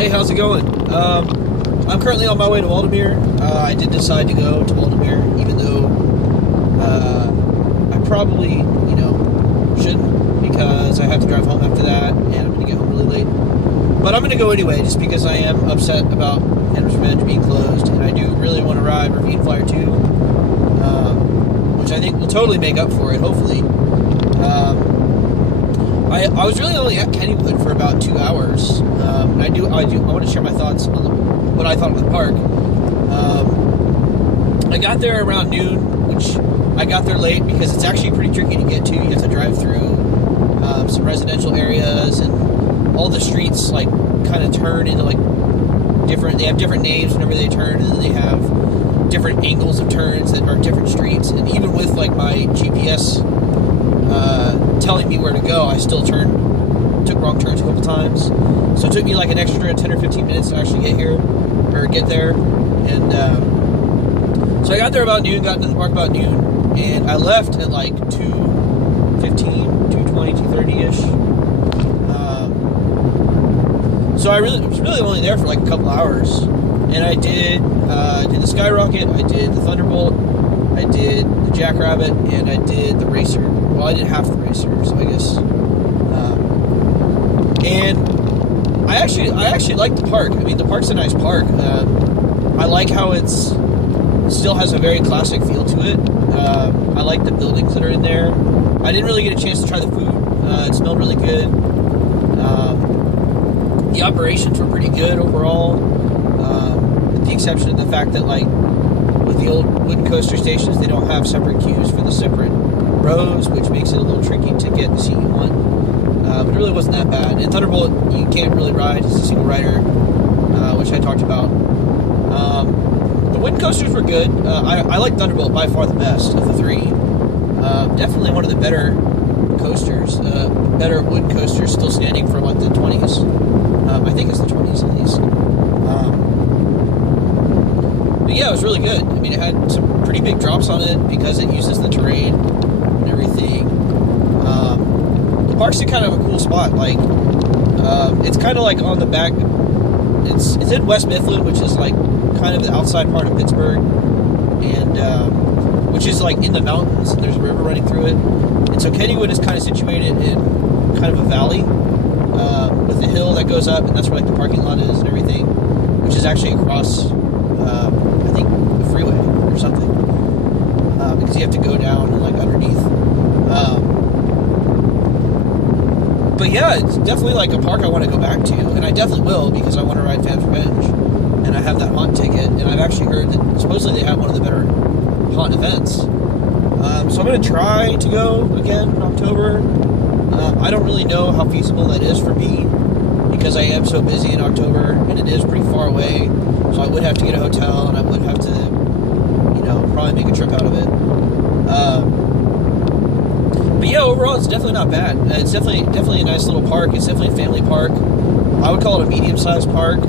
Hey, how's it going? I'm currently on my way to Waldameer. I did decide to go to Waldameer, even though I probably, shouldn't, because I have to drive home after that, and I'm going to get home really late. But I'm going to go anyway, just because I am upset about Phantom's Revenge being closed, and I do really want to ride Ravine Flyer 2, which I think will totally make up for it, hopefully. I was really only at Kennywood for about 2 hours. I want to share my thoughts on what I thought of the park. I got there around noon, which I got there late because it's actually pretty tricky to get to. You have to drive through some residential areas, and all the streets kind of turn into different. They have different names whenever they turn, and then they have different angles of turns that are different streets. And even with my GPS telling me where to go, I still took wrong turns a couple times. So it took me an extra 10 or 15 minutes to actually get there. And so I got there about noon, got into the park about noon, and I left at 2:15, 2:20, 2:30-ish. So I was really only there for a couple hours. And I did the Skyrocket, I did the Thunderbolt, I did the Jackrabbit, and I did the Racer. Well, I did half the Racer, so I guess. And I actually like the park. I mean, the park's a nice park. I like how it still has a very classic feel to it. I like the buildings that are in there. I didn't really get a chance to try the food. It smelled really good. The operations were pretty good overall, with the exception of the fact that with the old wooden coaster stations, they don't have separate queues for the separate rows, which makes it a little tricky to get the seat you want. But it really wasn't that bad. And Thunderbolt, you can't really ride. It's a single rider, which I talked about. The wooden coasters were good. I like Thunderbolt by far the best of the three. Definitely one of the better coasters, better wooden coasters, still standing from the 20s. I think it's the 20s at least. But yeah, it was really good. I mean, it had some pretty big drops on it because it uses the terrain and everything. The park's in kind of a cool spot. It's kind of on the back. It's in West Mifflin, which is kind of the outside part of Pittsburgh, and which is in the mountains. And there's a river running through it. And so Kennywood is kind of situated in kind of a valley with a hill that goes up, and that's where the parking lot is and everything, which is actually across, I think, the freeway or something, because you have to go down and underneath. But yeah, it's definitely a park I want to go back to, and I definitely will, because I want to ride Phantom's Revenge, and I have that haunt ticket, and I've actually heard that supposedly they have one of the better haunt events. So I'm going to try to go again in October. I don't really know how feasible that is for me, because I am so busy in October, and it is pretty far away, so I would have to get a hotel, and I would have to, probably make a trip out of it. But yeah, overall, it's definitely not bad. It's definitely a nice little park. It's definitely a family park. I would call it a medium-sized park.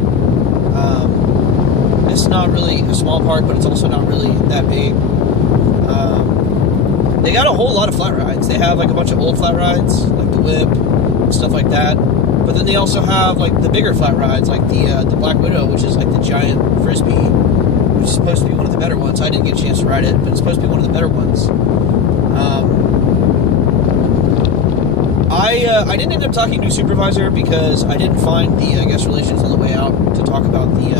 It's not really a small park, but it's also not really that big. They got a whole lot of flat rides. They have a bunch of old flat rides, like the Whip, and stuff like that. But then they also have the bigger flat rides, like the Black Widow, which is the giant frisbee, which is supposed to be one of the better ones. I didn't get a chance to ride it, but it's supposed to be one of the better ones. I didn't end up talking to a supervisor because I didn't find the guest relations on the way out to talk about the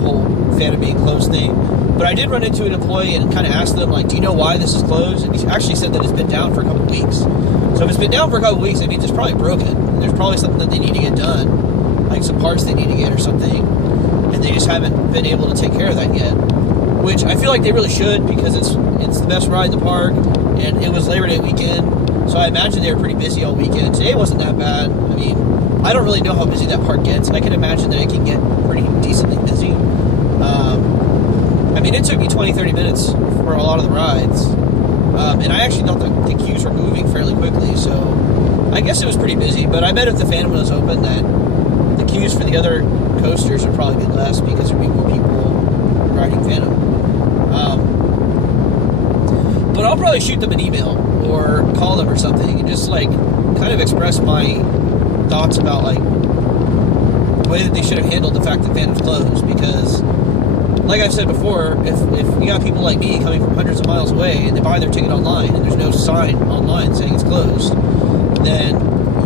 whole Phantom being closed thing. But I did run into an employee and kind of asked them, do you know why this is closed? And he actually said that it's been down for a couple weeks. So if it's been down for a couple weeks, it means it's probably broken. And there's probably something that they need to get done, some parts they need to get or something. And they just haven't been able to take care of that yet. Which I feel like they really should, because it's the best ride in the park, and it was Labor Day weekend. So I imagine they were pretty busy all weekend. Today wasn't that bad. I mean, I don't really know how busy that park gets. I can imagine that it can get pretty decently busy. I mean, it took me 20-30 minutes for a lot of the rides. And I actually thought the queues were moving fairly quickly, so I guess it was pretty busy. But I bet if the Phantom was open, that the queues for the other coasters would probably be less, because there'd be more people riding Phantom. But I'll probably shoot them an email or call them or something and just kind of express my thoughts about way that they should have handled the fact that Phantom's closed, because, like I've said before, if you got people like me coming from hundreds of miles away and they buy their ticket online and there's no sign online saying it's closed, then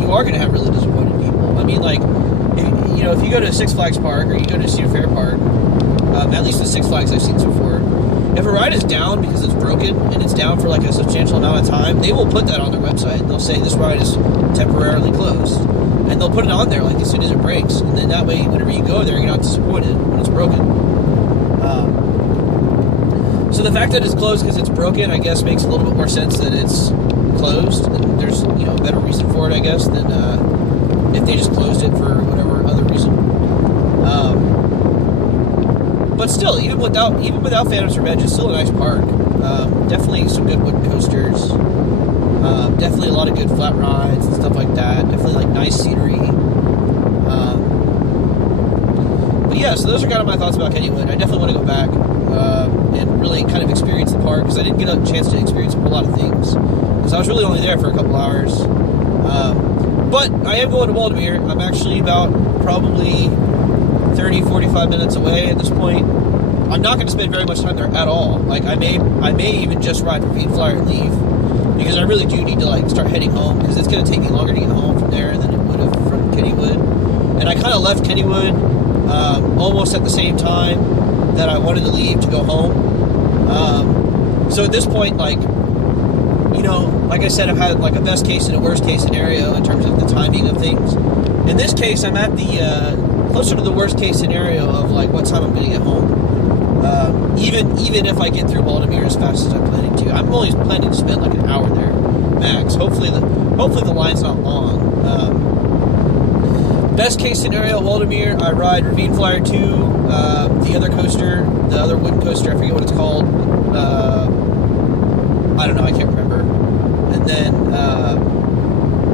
you are going to have really disappointed people. I mean, like, if you go to a Six Flags park or you go to a Cedar Fair park, at least the Six Flags I've seen so far, if a ride is down because it's broken and it's down for like a substantial amount of time, they will put that on their website. They'll say this ride is temporarily closed, and they'll put it on there like as soon as it breaks, and then that way whenever you go there, you're not disappointed when it's broken. So the fact that it's closed because it's broken, I guess, makes a little bit more sense that it's closed, and there's a better reason for it, I guess, than if they just closed it for whatever other reason. But still, even without Phantom's Revenge, it's still a nice park. Definitely some good wooden coasters. Definitely a lot of good flat rides and stuff like that. Definitely like nice scenery. But yeah, so those are kind of my thoughts about Kennywood. I definitely want to go back and really kind of experience the park, because I didn't get a chance to experience a whole lot of things, because I was really only there for a couple hours. But I am going to Waldameer. I'm actually about probably 30-45 minutes away at this point. I'm not going to spend very much time there at all. Like, I may even just ride Ravine Flyer and leave, because I really do need to like start heading home, because it's going to take me longer to get home from there than it would have from Kennywood. And I kind of left Kennywood almost at the same time that I wanted to leave to go home. So at this point, like I said, I've had like a best case and a worst case scenario in terms of the timing of things. In this case, I'm at the closer to the worst case scenario of like what time I'm going to get home. Even if I get through Waldameer as fast as I'm planning to, I'm only planning to spend like an hour there max. Hopefully the line's not long. Best case scenario, Waldameer, I ride Ravine Flyer 2, the other coaster, the other wooden coaster, I forget what it's called. I don't know, I can't remember. And then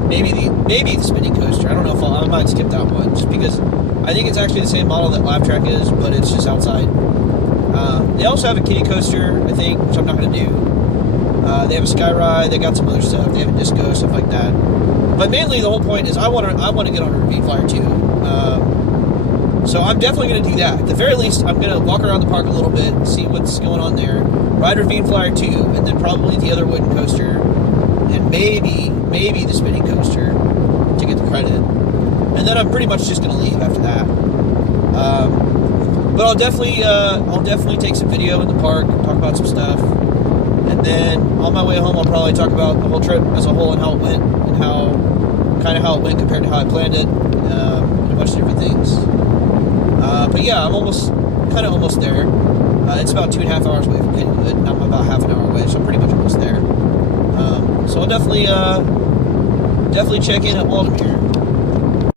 maybe the spinning coaster. I don't know if I might skip that one, just because I think it's actually the same model that Laugh Track is, but it's just outside. They also have a kiddie coaster, I think, which I'm not going to do. They have a sky ride. They got some other stuff. They have a disco, stuff like that. But mainly the whole point is I want to get on a Ravine Flyer 2. So I'm definitely going to do that. At the very least, I'm going to walk around the park a little bit, see what's going on there, ride Ravine Flyer 2, and then probably the other wooden coaster, and maybe the spinning coaster to get the credit. And then I'm pretty much just going to leave after that. But I'll definitely take some video in the park, talk about some stuff, and then on my way home I'll probably talk about the whole trip as a whole and how it went, and how it went compared to how I planned it, and a bunch of different things. But yeah, I'm almost there. It's about 2.5 hours away from Kennywood, and I'm about half an hour away, so I'm pretty much almost there. So I'll definitely check in at Waldameer.